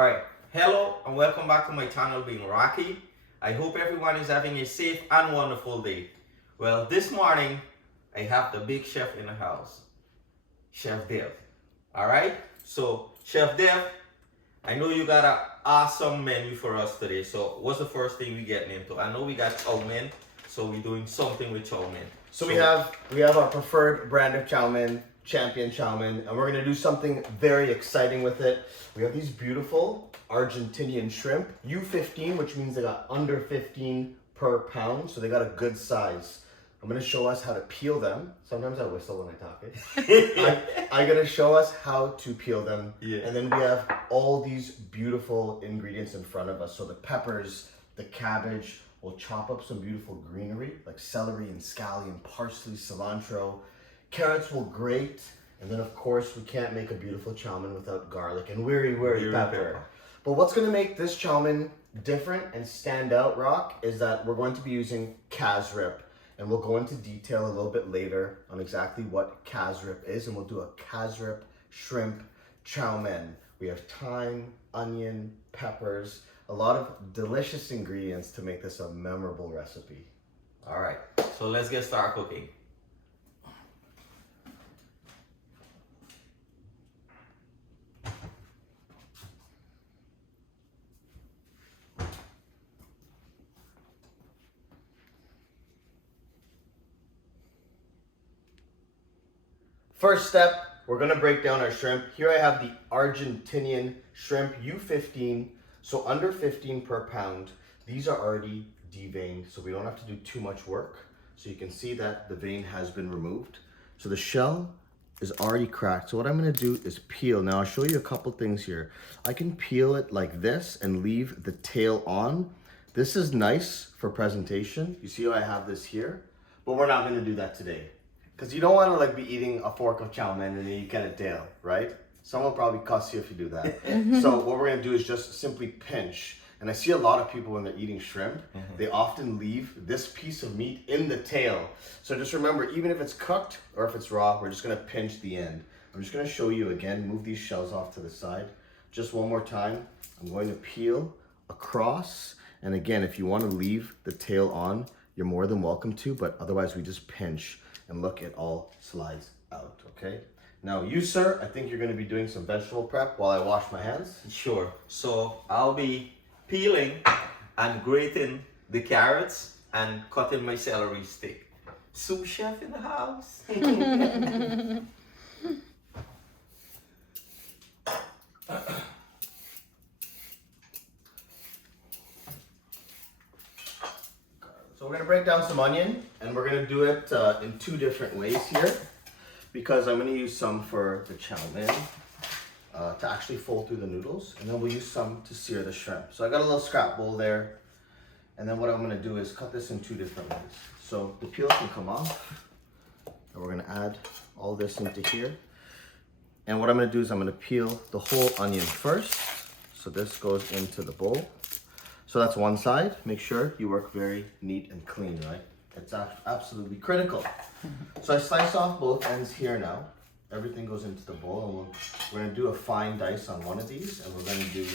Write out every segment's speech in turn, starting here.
Alright, hello and welcome back to my channel being Rocky. I hope everyone is having a safe and wonderful day. Well, this morning I have the big chef in the house, Chef Dev. Alright, so Chef Dev, I know you got an awesome menu for us today. So what's the first thing we getting into? I know we got chow mein, so we're doing something with chow mein. So we have our preferred brand of chow mein, Champion chow mein, and we're gonna do something very exciting with it. We have these beautiful Argentinian shrimp, U15, which means they got under 15 per pound, so they got a good size. I'm gonna show us how to peel them. Sometimes I whistle when I talk it. I'm gonna show us how to peel them. Yeah. And then we have all these beautiful ingredients in front of us. So the peppers, the cabbage, we'll chop up some beautiful greenery like celery and scallion, parsley, cilantro. Carrots will grate. And then of course we can't make a beautiful chow mein without garlic and wiri pepper. But what's gonna make this chow mein different and stand out, Rock, is that we're going to be using Cassareep. And we'll go into detail a little bit later on exactly what Cassareep is, and we'll do a Cassareep shrimp chow mein. We have thyme, onion, peppers, a lot of delicious ingredients to make this a memorable recipe. All right, so let's get started cooking. First step, we're gonna break down our shrimp. Here I have the Argentinian shrimp, U15, so under 15 per pound. These are already deveined, so we don't have to do too much work. So you can see that the vein has been removed. So the shell is already cracked. So what I'm gonna do is peel. Now I'll show you a couple things here. I can peel it like this and leave the tail on. This is nice for presentation. You see how I have this here, but we're not gonna do that today. Because you don't want to like be eating a fork of chow mein and then you get a tail, right? Someone will probably cuss you if you do that. So what we're gonna do is just simply pinch. And I see a lot of people when they're eating shrimp, they often leave this piece of meat in the tail. So just remember, even if it's cooked or if it's raw, we're just gonna pinch the end. I'm just gonna show you again, move these shells off to the side. Just one more time. I'm going to peel across. And again, if you want to leave the tail on, you're more than welcome to, but otherwise we just pinch. And look, it all slides out, okay? Now you, sir, I think you're gonna be doing some vegetable prep while I wash my hands. Sure, so I'll be peeling and grating the carrots and cutting my celery stick. Sous chef in the house. So we're gonna break down some onion, and we're gonna do it in two different ways here, because I'm gonna use some for the chow mein to actually fold through the noodles, and then we'll use some to sear the shrimp. So I got a little scrap bowl there, and then what I'm gonna do is cut this in two different ways. So the peel can come off, and we're gonna add all this into here. And what I'm gonna do is I'm gonna peel the whole onion first. So this goes into the bowl. So that's one side. Make sure you work very neat and clean, right? It's absolutely critical. So I slice off both ends here now. Everything goes into the bowl, and we're gonna do a fine dice on one of these, and we're gonna do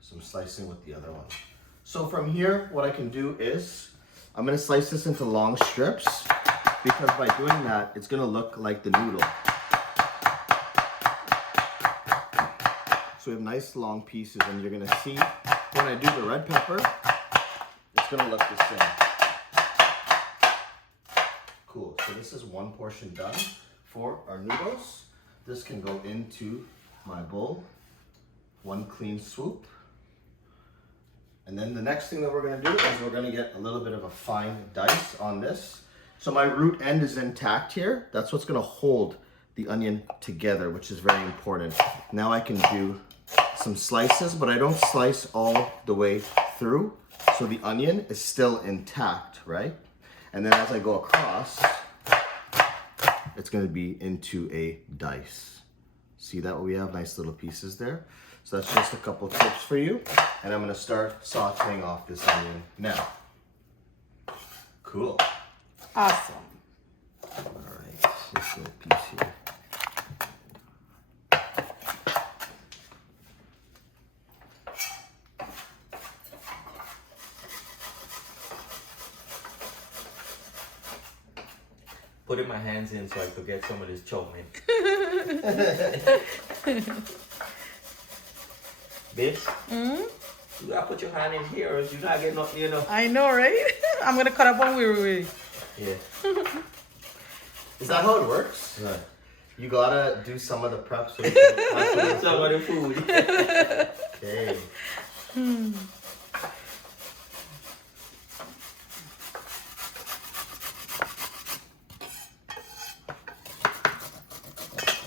some slicing with the other one. So from here, what I can do is, I'm gonna slice this into long strips, because by doing that, it's gonna look like the noodle. So we have nice long pieces, and you're gonna see when I do the red pepper, it's gonna look the same. Cool, so this is one portion done for our noodles. This can go into my bowl, one clean swoop. And then the next thing that we're gonna do is we're gonna get a little bit of a fine dice on this. So my root end is intact here. That's what's gonna hold the onion together, which is very important. Now I can do some slices, but I don't slice all the way through, so the onion is still intact, right? And then as I go across, it's gonna be into a dice. See that we have nice little pieces there? So that's just a couple tips for you. And I'm gonna start sauteing off this onion now. Cool. Awesome. All right, this little piece here. putting my hands in so I could get some of this chow mein. Babes, you gotta put your hand in here or you're not getting nothing, you know. I know, right? I'm gonna cut up on Wiri. Yeah. Is that how it works? Right. You gotta do some of the prep so you can have Some of the food. Okay.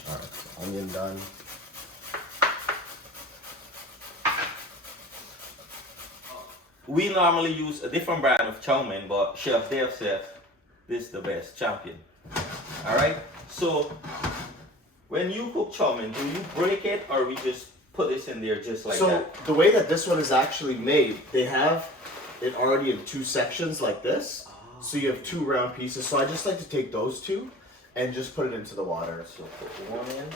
Alright, onion done. We normally use a different brand of chow mein, but Chef Dave said this is the best, champion. Alright, so when you cook chow mein, do you break it or we just put this in there just like that? So the way that this one is actually made, they have it already in two sections like this. So you have two round pieces. So I just like to take those two and just put it into the water. So put one in.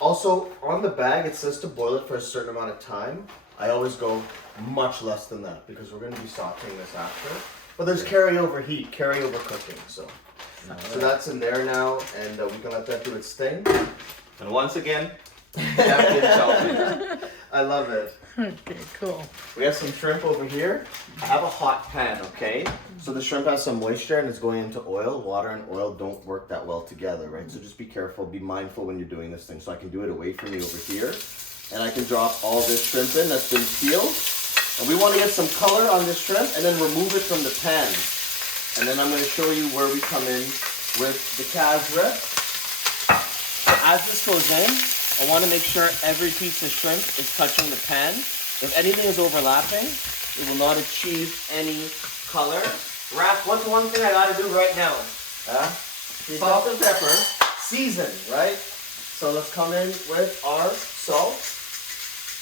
Also, on the bag, it says to boil it for a certain amount of time. I always go much less than that because we're going to be sauteing this after. But there's carryover heat, carryover cooking. So that's in there now, and we can let that do its thing. And once again, champion chow mein. I love it. Okay, cool. We have some shrimp over here. I have a hot pan, okay? So the shrimp has some moisture and it's going into oil. Water and oil don't work that well together, right? So just be careful, be mindful when you're doing this thing. So I can do it away from me over here. And I can drop all this shrimp in that's been peeled. And we want to get some color on this shrimp and then remove it from the pan. And then I'm going to show you where we come in with the casserep. So as this goes in, I want to make sure every piece of shrimp is touching the pan. If anything is overlapping, it will not achieve any color. Raph, what's one thing I gotta do right now? Salt and pepper, season, right? So let's come in with our salt,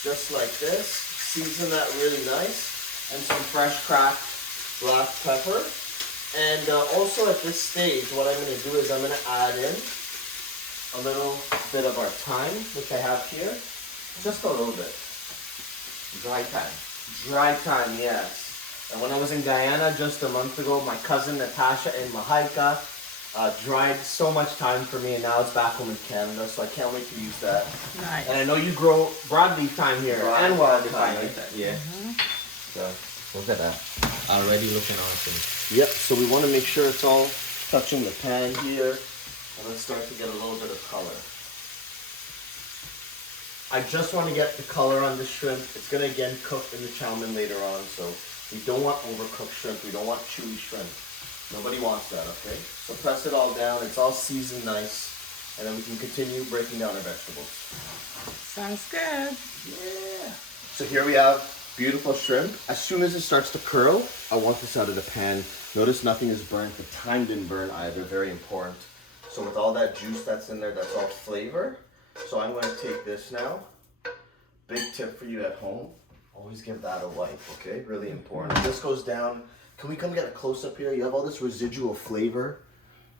just like this. Season that really nice, and some fresh cracked black pepper. And also at this stage, what I'm gonna do is I'm gonna add in a little bit of our thyme, which I have here. Just a little bit. Dry thyme. Dry thyme, yes. And when I was in Guyana just a month ago, my cousin Natasha in Mahaika dried so much thyme for me, and now it's back home in Canada, so I can't wait to use that. Nice. And I know you grow broadleaf thyme here, and wild thyme. Yeah. So, look at that. Already looking awesome. Yep, so we want to make sure it's all touching the pan here. And let's start to get a little bit of color. I just want to get the color on the shrimp. It's going to again cook in the chow mein later on, so we don't want overcooked shrimp. We don't want chewy shrimp. Nobody wants that, okay? So press it all down. It's all seasoned nice. And then we can continue breaking down our vegetables. Sounds good. Yeah. So here we have beautiful shrimp. As soon as it starts to curl, I want this out of the pan. Notice nothing is burnt. The thyme didn't burn either. Very important. So with all that juice that's in there, that's all flavor. So I'm going to take this now. Big tip for you at home. Always give that a wipe, okay? Really important. This goes down. Can we come get a close-up here? You have all this residual flavor.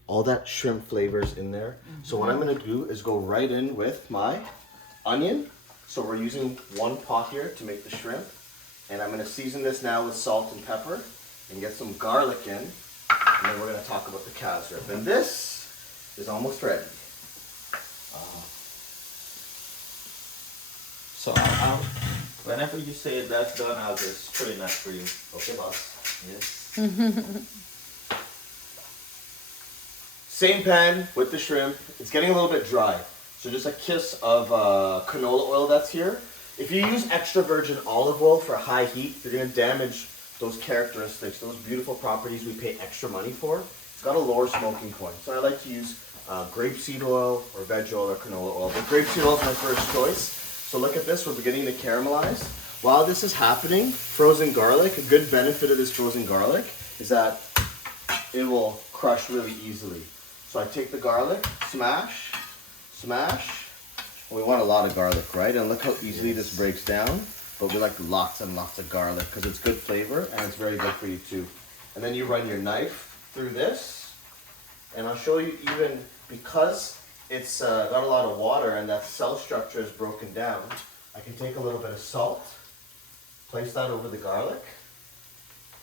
All that shrimp flavors in there. So what I'm going to do is go right in with my onion. So we're using one pot here to make the shrimp. And I'm going to season this now with salt and pepper. And get some garlic in. And then we're going to talk about the casserep. And this is almost ready. So whenever you say that's done, I'll just strain that for you. Okay, boss. Yes. Same pan with the shrimp. It's getting a little bit dry. So just a kiss of canola oil that's here. If you use extra virgin olive oil for high heat, you're going to damage those characteristics, those beautiful properties we pay extra money for. It's got a lower smoking point. So I like to use grapeseed oil or veg oil or canola oil. But grapeseed oil is my first choice. So look at this, we're beginning to caramelize. While this is happening, frozen garlic, a good benefit of this frozen garlic is that it will crush really easily. So I take the garlic, smash, smash. And we want a lot of garlic, right? And look how easily this breaks down. But we like lots and lots of garlic because it's good flavor and it's very good for you too. And then you run your knife through this. And I'll show you even because it's got a lot of water and that cell structure is broken down. I can take a little bit of salt, place that over the garlic,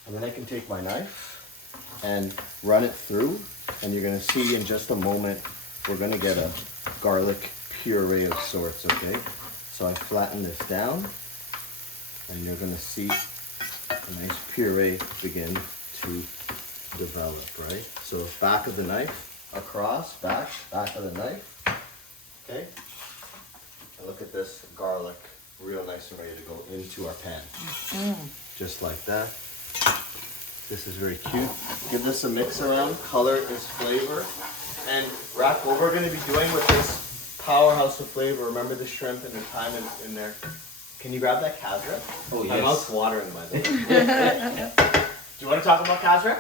and then I can take my knife and run it through. And you're gonna see in just a moment, we're gonna get a garlic puree of sorts, okay? So I flatten this down, and you're gonna see a nice puree begin to develop, right? So back of the knife, across, back of the knife, okay? And look at this garlic, real nice and ready to go into our pan. Just like that. This is very cute. Give this a mix around. Color is flavor. And Rack, what we're gonna be doing with this powerhouse of flavor, remember the shrimp and the thyme in there. Can you grab that casserep? Oh, My yes. mouth's watering, by the way. Do you want to talk about casserep?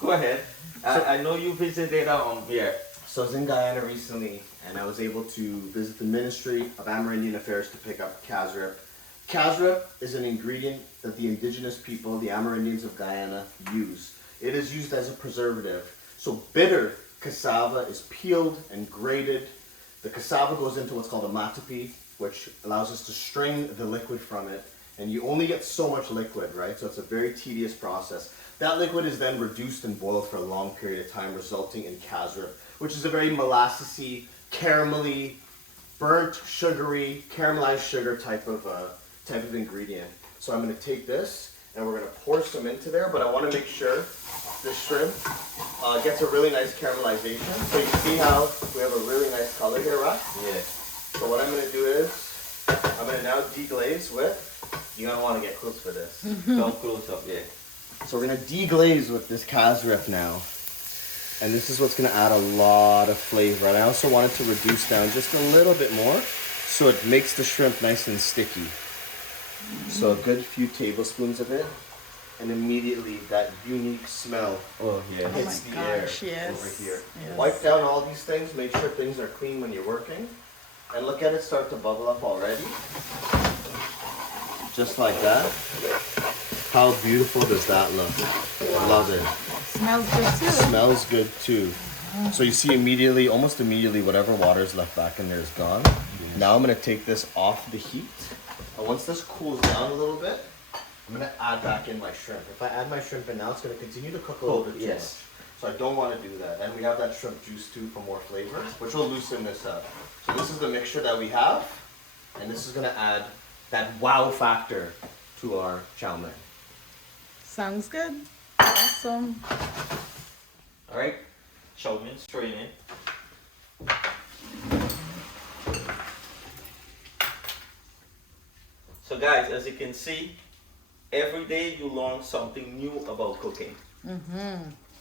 Go ahead. I know you visited here. So I was in Guyana recently, and I was able to visit the Ministry of Amerindian Affairs to pick up casserep. Casserep is an ingredient that the indigenous people, the Amerindians of Guyana, use. It is used as a preservative. So bitter cassava is peeled and grated. The cassava goes into what's called a matapi, which allows us to strain the liquid from it. And you only get so much liquid, right? So it's a very tedious process. That liquid is then reduced and boiled for a long period of time, resulting in casserep, which is a very molassesy, caramelly, burnt, sugary, caramelized sugar type of ingredient. So I'm going to take this and we're going to pour some into there, but I want to make sure the shrimp gets a really nice caramelization. So you see how we have a really nice color here, right? Yeah. So what I'm going to do is, I'm going to now deglaze with, you're going to want to get close for this. Come close up, yeah. So we're going to deglaze with this casserep now. And this is what's going to add a lot of flavor. And I also want it to reduce down just a little bit more so it makes the shrimp nice and sticky. So a good few tablespoons of it. And immediately that unique smell hits the air over here. Yes. Wipe down all these things, make sure things are clean when you're working. And look at it start to bubble up already. Just like that. How beautiful does that look? I love it. Smells good too. Smells good too. So you see immediately, almost immediately, whatever water is left back in there is gone. Now I'm gonna take this off the heat. And once this cools down a little bit, I'm gonna add back in my shrimp. If I add my shrimp in now, it's gonna continue to cook a little bit too much. So I don't want to do that. And we have that shrimp juice too for more flavor, which will loosen this up. So this is the mixture that we have, and this is gonna add that wow factor to our chow mein. Sounds good. Awesome. All right. Chow mein straight in. So guys, as you can see, every day you learn something new about cooking.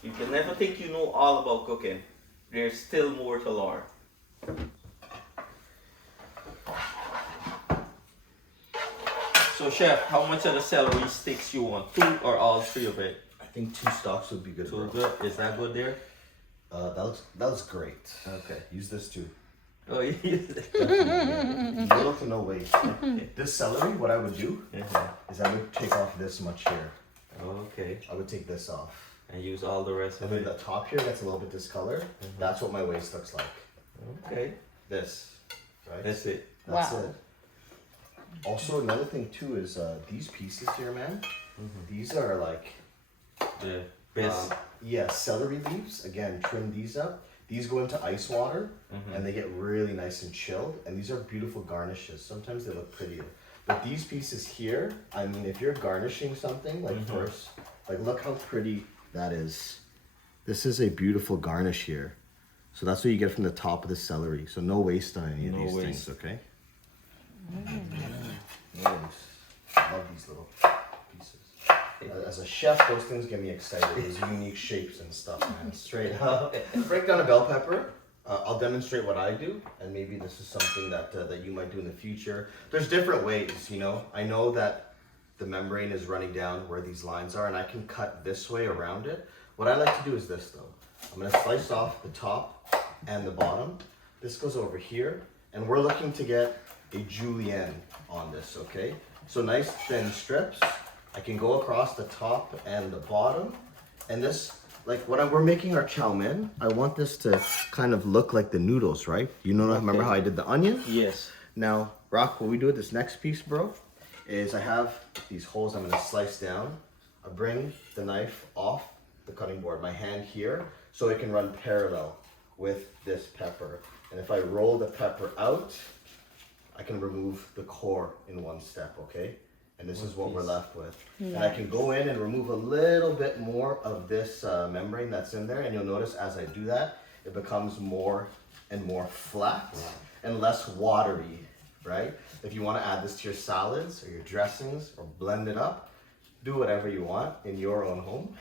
You can never think you know all about cooking. There's still more to learn. So chef, how much of the celery sticks you want? 2 or all 3 of it? I think 2 stalks would be good. 2 good? Is that good there? That looks great. Okay. Use this too. Oh, yeah. Little to no waste. This celery, what I would do is I would take off this much here. Okay. I would take this off. And use all the rest And of then it. the top here gets a little bit discolored. That's what my waist looks like. Okay. This, right? That's it. That's Wow. it. Also, another thing too is these pieces here, man. These are like, The best. celery leaves. Again, trim these up. These go into ice water and they get really nice and chilled. And these are beautiful garnishes. Sometimes they look prettier. But these pieces here, I mean, if you're garnishing something, like first, like look how pretty that is. This is a beautiful garnish here. So that's what you get from the top of the celery. So no waste on any of No these waste. things, okay? Nice. I love these little pieces. As a chef, those things get me excited. Those unique shapes and stuff, man. Straight up. Break down a bell pepper. I'll demonstrate what I do, and maybe this is something that that you might do in the future. There's different ways, you know. I know that the membrane is running down where these lines are, and I can cut this way around it. What I like to do is this, though. I'm gonna slice off the top and the bottom. This goes over here, and we're looking to get a julienne on this, okay? So nice thin strips. I can go across the top and the bottom, and this, like when we're making our chow mein, I want this to kind of look like the noodles, right? You know, remember how I did the onion? Yes. Now, Rock, what we do with this next piece, bro, is I have these holes I'm gonna slice down. I bring the knife off the cutting board, my hand here, so it can run parallel with this pepper. And if I roll the pepper out, I can remove the core in one step, okay? And this is what we're left with. Nice. And I can go in and remove a little bit more of this membrane that's in there. And you'll notice as I do that, it becomes more and more flat and less watery, right? If you want to add this to your salads or your dressings or blend it up, do whatever you want in your own home.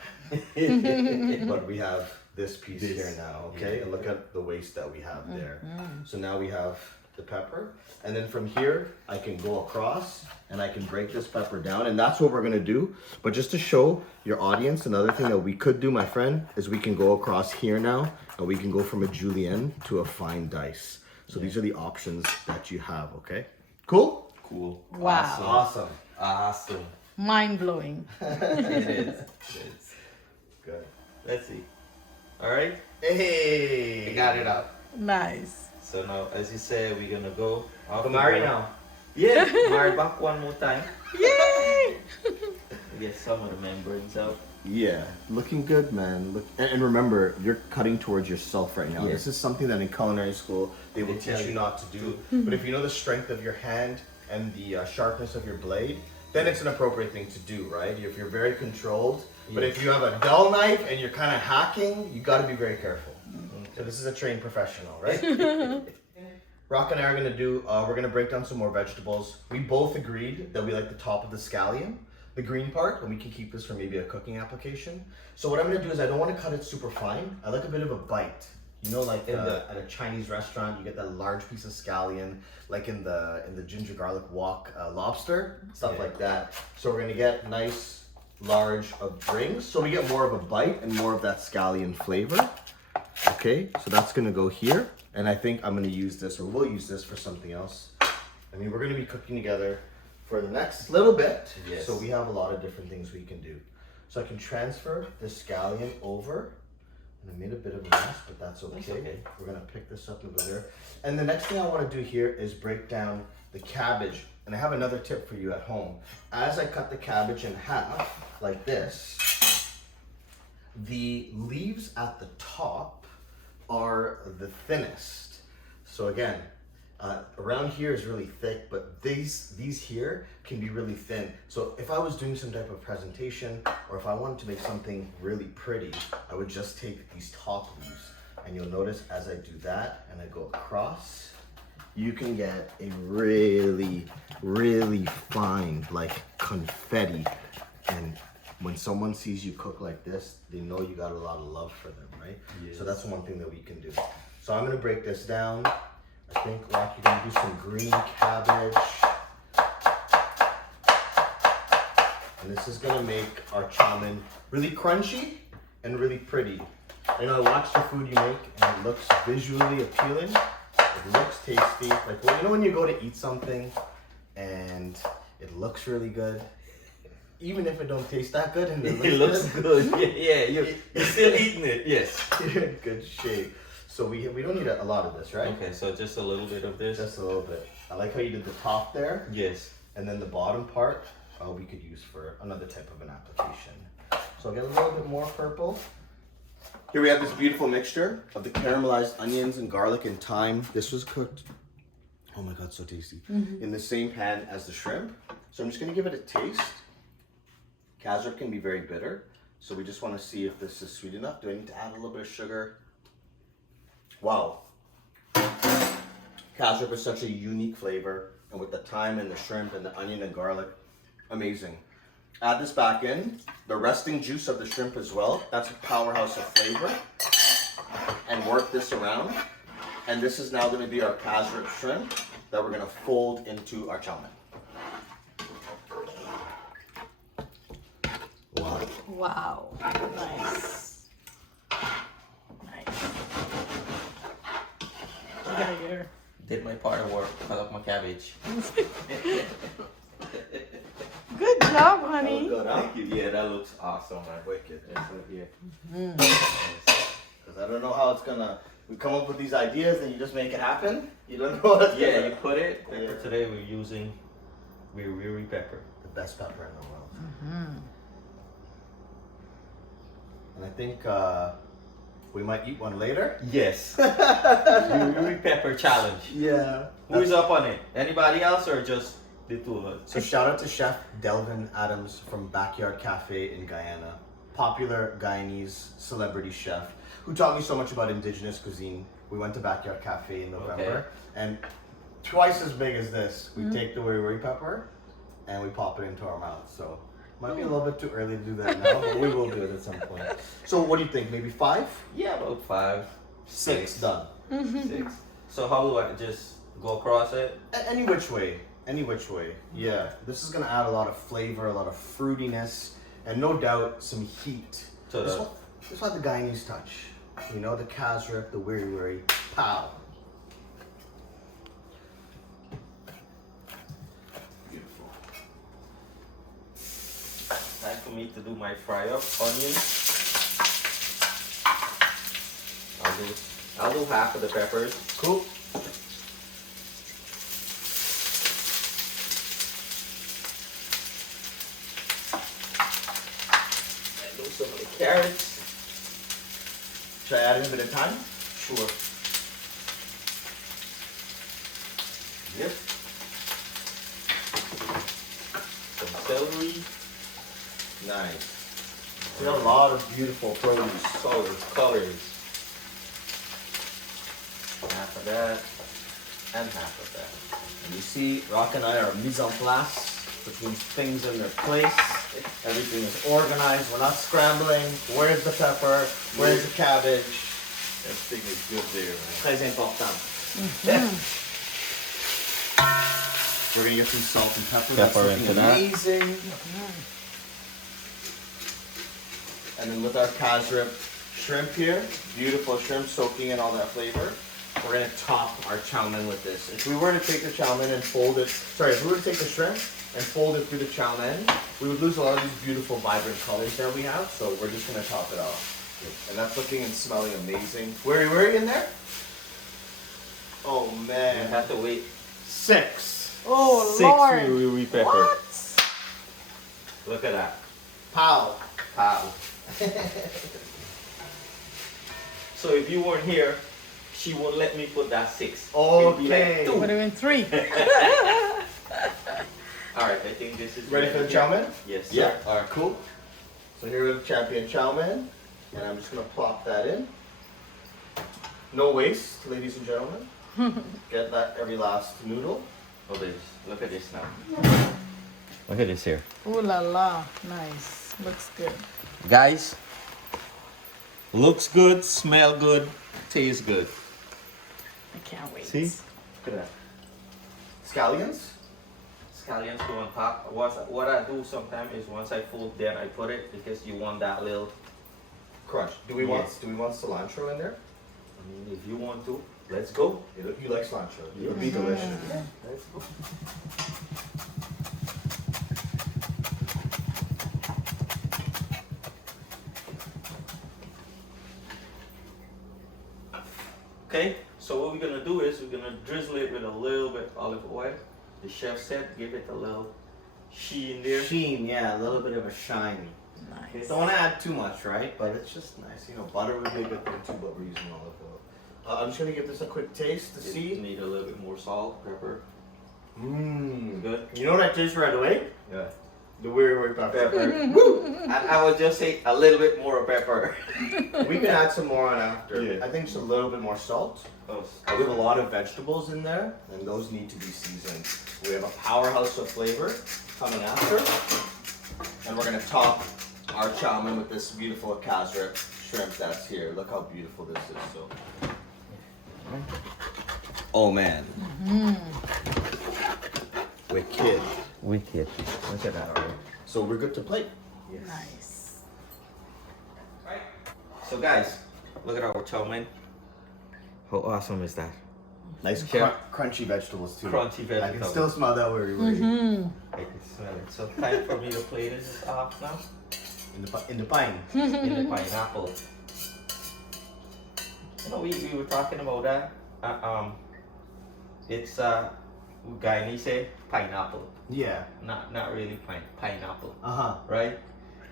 But we have this piece here now, okay? And look at the waste that we have there. So now we have the pepper. And then from here, I can go across and I can break this pepper down. And that's what we're gonna do. But just to show your audience, another thing that we could do, my friend, is we can go across here now and we can go from a julienne to a fine dice. So these are the options that you have, okay? Cool? Cool. Wow. Awesome. Awesome. Mind blowing. It is. It is. Good. Let's see. All right. Hey! I got it out. Nice. So now, as you say, we're gonna go off Go the marry board. now. Yeah, marry back one more time. Yay! Get some of the membranes out. Yeah, looking good, man. Look, and remember, you're cutting towards yourself right now. Yeah. This is something that in culinary school they will tell teach you you not to do. But if you know the strength of your hand and the sharpness of your blade, then it's an appropriate thing to do, right? If you're very controlled. But if you have a dull knife and you're kind of hacking, you got to be very careful. So this is a trained professional, right? Rock and I are gonna do, we're gonna break down some more vegetables. We both agreed that we like the top of the scallion, the green part, and we can keep this for maybe a cooking application. So what I'm gonna do is I don't wanna cut it super fine. I like a bit of a bite. You know, like at a Chinese restaurant, you get that large piece of scallion, like in the ginger garlic wok lobster, stuff like that. So we're gonna get nice, large of rings, so we get more of a bite and more of that scallion flavor. Okay, so that's gonna go here. And I think I'm gonna use this, or we'll use this for something else. I mean, we're gonna be cooking together for the next little bit. Yes. So we have a lot of different things we can do. So I can transfer the scallion over. And I made a bit of a mess, but that's okay. That's okay. We're gonna pick this up and go there. And the next thing I wanna do here is break down the cabbage. And I have another tip for you at home. As I cut the cabbage in half, like this, the leaves at the top are the thinnest. So again, around here is really thick, but these here can be really thin. So if I was doing some type of presentation, or if I wanted to make something really pretty, I would just take these top leaves. And you'll notice as I do that and I go across, you can get a really, really fine, like confetti. And when someone sees you cook like this, they know you got a lot of love for them, right? Yes. So that's one thing that we can do. So I'm gonna break this down. I think like you're gonna do some green cabbage. And this is gonna make our chow mein really crunchy and really pretty. You know, I watch the food you make and it looks visually appealing. It looks tasty. Like, well, you know when you go to eat something and it looks really good, even if it don't taste that good and It looks good. Yeah, you're still eating it. Yes. you're in good shape. So we don't need a lot of this, right? Okay, so just a little bit of this. Just a little bit. I like how you did the top there, Yes. and then the bottom part we could use for another type of an application. So I'll get a little bit more purple. Here we have this beautiful mixture of the caramelized onions and garlic and thyme. This was cooked, oh my God, so tasty, in the same pan as the shrimp. So I'm just gonna give it a taste. Cassareep can be very bitter, so we just want to see if this is sweet enough. Do I need to add a little bit of sugar? Wow. Cassareep is such a unique flavor, and with the thyme and the shrimp and the onion and garlic, amazing. Add this back in, the resting juice of the shrimp as well. That's a powerhouse of flavor. And work this around. And this is now going to be our Cassareep shrimp that we're going to fold into our chow mein. Wow. Wow. Nice. Nice. Look at here. Did my part of work. Cut up my cabbage. Good job, That honey. was good, huh? Thank you. Yeah, that looks awesome, man. Wicked. Yeah. Because I don't know how it's gonna. We come up with these ideas and you just make it happen. You don't know what it's Yeah, gonna. you put it. Pepper. Yeah. Today we're using Wiri pepper. The best pepper in the world. And I think we might eat one later. Yes. Wiri pepper challenge. Yeah. Who's up on it? Anybody else or just the two of us? So shout out to Chef Devan Adams from Backyard Cafe in Guyana. Popular Guyanese celebrity chef who taught me so much about indigenous cuisine. We went to Backyard Cafe in November and twice as big as this. We take the wiri pepper and we pop it into our mouth. So might be a little bit too early to do that now, but we will do it at some point. So what do you think? Maybe 5? Yeah, about 5. 6 done. 6. So how do I just go across it? Any which way. Any which way. Yeah. This is gonna add a lot of flavor, a lot of fruitiness, and no doubt some heat. So This is what the Guyanese touch. You know, the Cassareep, the wiri, pow. Beautiful. Time for me to do my fry up onions. I'll do half of the peppers. Cool. And do some of the carrots. Should I add in a bit of thyme? Sure. Yep. Some celery. Nice. We got a lot of beautiful produce. Colors. Half of that. And half of that. And you see, Rock and I are mise en place, which means things in their place. Everything is organized. We're not scrambling. Where's the pepper? Where's the cabbage? Everything is good there, man. Très important. We're gonna get some salt and pepper. That's Pepper looking into that. amazing. And then with our Cassareep shrimp here, beautiful shrimp soaking in all that flavor. We're gonna top our chow mein with this. If we were to take the chow mein and fold it, if we were to take the shrimp and fold it through the chow mein, we would lose a lot of these beautiful, vibrant colors that we have. So we're just gonna top it off. And that's looking and smelling amazing. Wiri in there? Oh You man. have to wait 6. Oh, 6 Lord. wiri pepper. What? Look at that. Pow. Pow. So if you weren't here, she won't let me put that 6. It'd be like Okay. 2. Would have been 3. Alright, I think this is Ready for the chow mein? Yes. Sir. Yeah. All right, cool. So here we have champion chow mein, and I'm just gonna plop that in. No waste, ladies and gentlemen. Get that every last noodle. Oh, look at this now. Look at this here. Ooh la la. Nice. Looks good. Guys, looks good, smell good, tastes good. I can't wait. See? Look at that. Scallions. Scallions go on top. What I do sometimes is once I fold, then I put it because you want that little. Crunch. Do we want cilantro in there? I mean, if you want to, let's go. You like cilantro? It would be Mm-hmm. delicious. Let's go. Okay, so what we're gonna do is we're gonna drizzle it with a little bit of olive oil. The chef said give it a little sheen there. Sheen, yeah, a little bit of a shine. Nice. Don't want to add too much, right? But it's just nice. You know, butter would be a good thing too, but we're using olive oil. I'm just gonna give this a quick taste to You see. need a little bit more salt, pepper. Mmm. Good. You know what I taste right away? Yeah. The wiri pepper. Pepper. I would just say a little bit more pepper. We can add some more on after. Yeah. I think just a little bit more salt. Oh, We have a lot of vegetables in there, and those need to be seasoned. We have a powerhouse of flavor coming after, and we're gonna top our chow mein with this beautiful Cassareep shrimp that's here. Look how beautiful this is. So, oh man, wicked. wicked. Look at that already. So we're good to plate. Yes. Nice. Right. So guys, look at our chow mein. How awesome is that? Nice Yeah. crunchy vegetables too. Crunchy I can vegetables. still smell that wiri. I can smell it. So time for me to plate this off now. In the pine. In the pineapple. You know, we were talking about that. It's Guyanese say pineapple, Yeah. not really pineapple, Uh huh. right?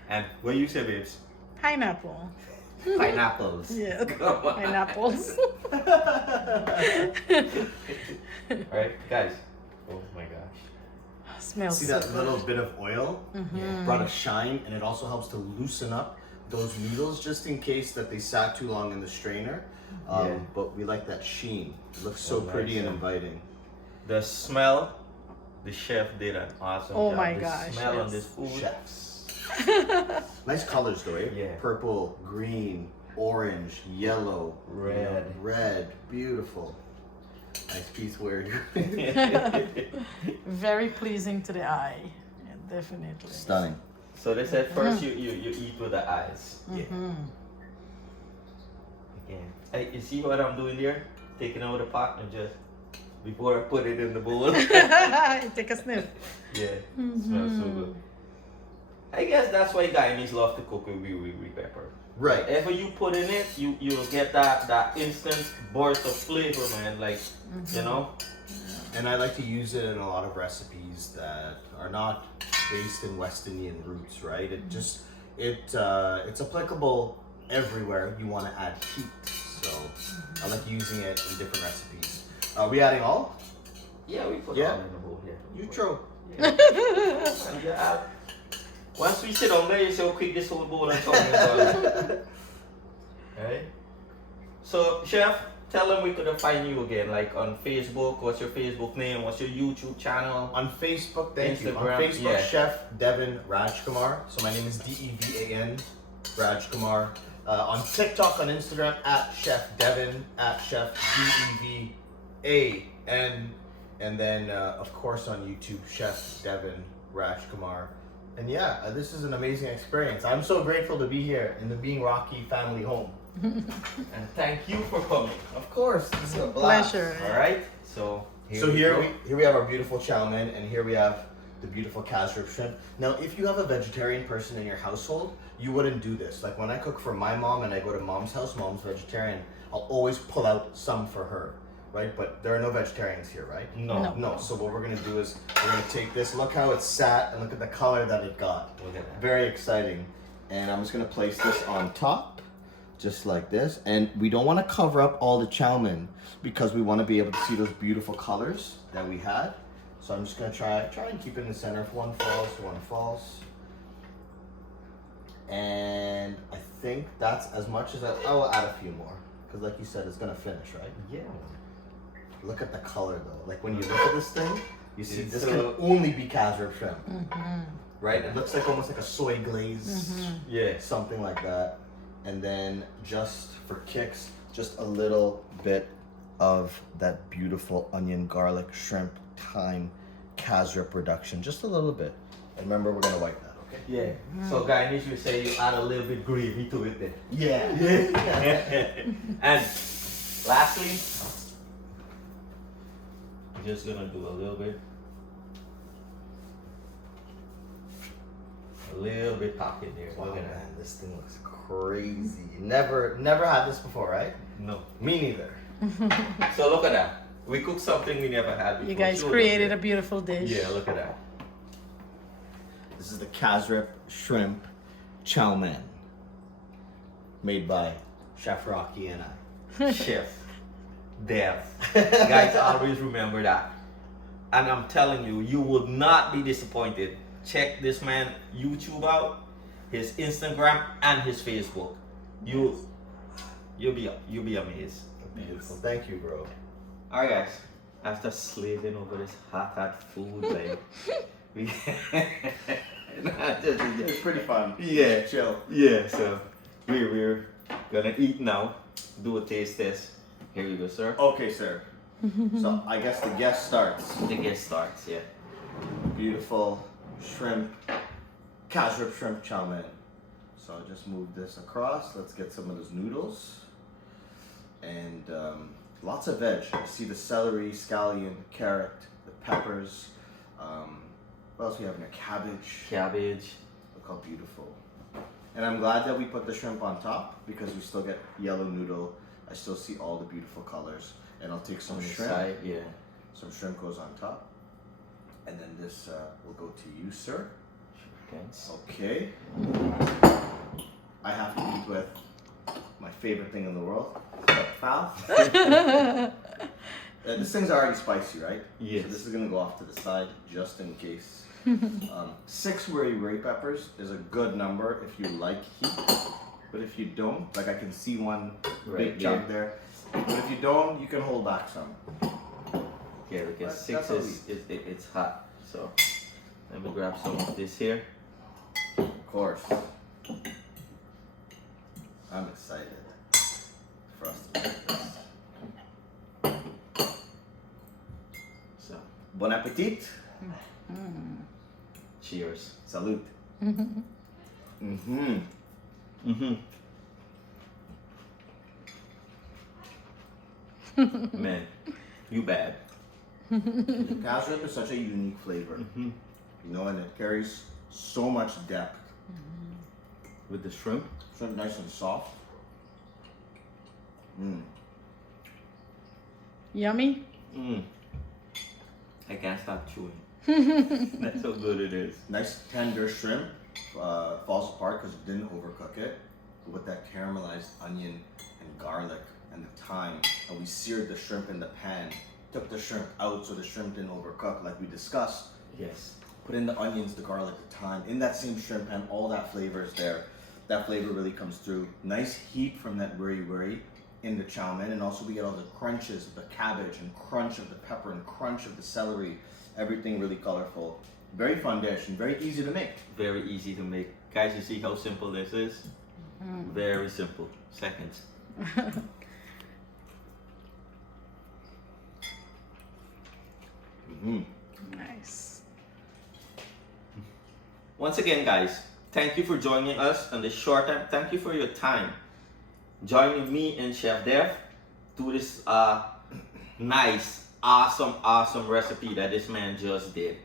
And what you say, babes? Pineapple. Pineapples. Yeah. Come on. Pineapples. Alright, guys. Oh my gosh. Smells See so that good. little bit of oil? Mhm. Brought a shine, and it also helps to loosen up those noodles just in case that they sat too long in the strainer. Yeah. But we like that sheen. It looks so Oh, pretty nice. and inviting. The smell, the chef did an awesome Oh job. my The gosh, smell on yes. this food. Chefs. Nice colors though, eh? Yeah. Purple, green, orange, yellow, Red. red. Beautiful. Nice piece where Very pleasing to the eye. Yeah, definitely. Stunning. So they said first you eat with the eyes. Yeah. Mhm. Again. Hey, you see what I'm doing there? Taking out the pot and just before I put it in the bowl. Take a sniff. Yeah. Smells so good. I guess that's why Guyanese love to cook with wiri pepper. Right. Whatever you put in it, you'll get that instant burst of flavor, man. Like, you know? And I like to use it in a lot of recipes that are not based in West Indian roots, right? It just it's applicable everywhere you want to add heat. So I like using it in different recipes. Are we adding all? Yeah, we put Yeah. all in the bowl here. Neutral. Yeah. And you add- once we sit on there, you see how quick this whole bowl is talking about. Right? So, Chef, tell them we could find you again, like on Facebook. What's your Facebook name? What's your YouTube channel? On Facebook, thank you. On Instagram, Facebook, yeah. Chef Devan Rajkumar. So my name is Devan Rajkumar. On TikTok, on Instagram, at Chef Devan, at Chef Devan. And then, of course, on YouTube, Chef Devan Rajkumar. And yeah, this is an amazing experience. I'm so grateful to be here in the Being Rocky family home. And thank you for coming. Of course, this is a blast. Pleasure. All right? So, So here we have our beautiful chow mein, and here we have the beautiful Cassareep shrimp. Now, if you have a vegetarian person in your household, you wouldn't do this. Like when I cook for my mom and I go to mom's house, mom's vegetarian, I'll always pull out some for her, right? But there are no vegetarians here, right? No. No. So what we're gonna do is we're gonna take this. Look how it sat, and look at the color that it got. Look at that. Very exciting. And I'm just gonna place this on top, just like this. And we don't want to cover up all the chow mein because we want to be able to see those beautiful colors that we had. So I'm just gonna try and keep it in the center. If one falls. And I think that's as much as I will add a few more. Because like you said, it's gonna finish, right? Yeah. Look at the color though. Like when you look at this thing, you see It's this so- can only be Cassareep shrimp. Mhm. Right? It looks like almost like a soy glaze. Yeah. Something like that. And then just for kicks, just a little bit of that beautiful onion, garlic, shrimp, thyme, Cassareep reduction. Just a little bit. And remember, we're gonna wipe that, okay? Yeah. So, Garnish, you say you add a little bit gravy to it then. Yeah. And lastly, just gonna do a little bit. A little bit pop in there. Wow, Look at that. man, this thing looks crazy. Never had this before, right? No. Me neither. So look at that. We cooked something we never had before. You guys Show them created a there. beautiful dish. Yeah, look at that. This is the Cassareep shrimp chow mein, made by Chef Rocky and I. Chef. Dev. Guys, always remember that. And I'm telling you, you will not be disappointed. Check this man YouTube out, his Instagram and his Facebook. You'll be amazed. Beautiful. Thank you, bro. Alright guys, after slaving over this hot food, like we It's pretty fun. yeah, Chill. yeah, so we're gonna eat now. Do a taste test. Here you go, sir. Okay, sir. So I guess the guest starts. The guest starts, yeah. Beautiful shrimp, Cassareep shrimp chow mein. So I'll just move this across. Let's get some of those noodles. And lots of veg. You see the celery, scallion, carrot, the peppers. What else we have in there? Cabbage. Cabbage. Look how beautiful. And I'm glad that we put the shrimp on top because we still get yellow noodle. I still see all the beautiful colors. And I'll take some On the shrimp. side, yeah. Some shrimp goes on top. And then this will go to you, sir. Thanks. Okay. I have to eat with my favorite thing in the world, fowl. This thing's already spicy, right? Yes. So this is gonna go off to the side just in case. 6 Wiri peppers is a good number if you like heat, but if you don't, like I can see one big chunk there. But if you don't, you can hold back some. Yeah, because That's 6 it's hot. So let me grab some of this here. Of course. I'm excited for us to make this. So Bon appetit. cheers. Salute. Man, you bad. Cassareep is such a unique flavor, you know, and it carries so much depth. With the shrimp. Shrimp nice and soft. Yummy. I can't stop chewing. That's how good it is. Nice tender shrimp. Falls apart because it didn't overcook it. But with that caramelized onion and garlic and the thyme, and we seared the shrimp in the pan. Took the shrimp out so the shrimp didn't overcook like we discussed. Yes. Put in the onions, the garlic, the thyme. In that same shrimp pan, all that flavor is there. That flavor really comes through. Nice heat from that wiri in the chow mein, and also we get all the crunches of the cabbage and crunch of the pepper and crunch of the celery. Everything really colorful. Very fun dish and very easy to make. Very easy to make. Guys, you see how simple this is? Very simple. Seconds. Nice. Once again, guys, thank you for joining us on this short time. Thank you for your time. Joining me and Chef Dev to this nice, awesome recipe that this man just did.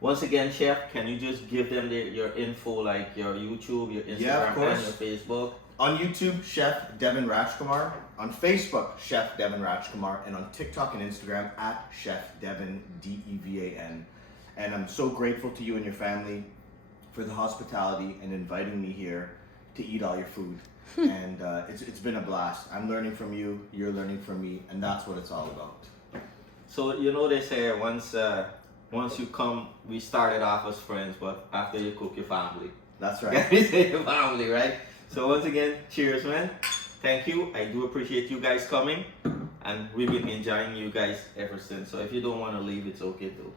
Once again, Chef, can you just give them your info, like your YouTube, your Instagram, Yeah, of course. and your Facebook? On YouTube, Chef Devan Rajkumar. On Facebook, Chef Devan Rajkumar. And on TikTok and Instagram, at Chef Devan, Devan. And I'm so grateful to you and your family for the hospitality and inviting me here to eat all your food. And it's been a blast. I'm learning from you, you're learning from me, and that's what it's all about. So, you know, they say once you come, we started off as friends, but after you cook, your family. That's Yeah, right. we say your family, right? So once again, cheers, man. Thank you. I do appreciate you guys coming, and we've been enjoying you guys ever since. So if you don't want to leave, it's okay too.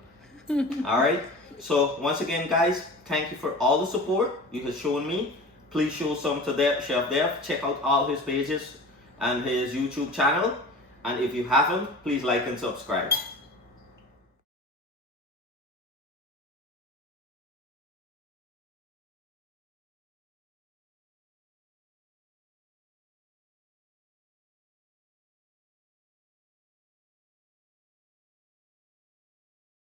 All right. So once again, guys, thank you for all the support you have shown me. Please show some to Chef Dev. Check out all his pages and his YouTube channel. And if you haven't, please like and subscribe.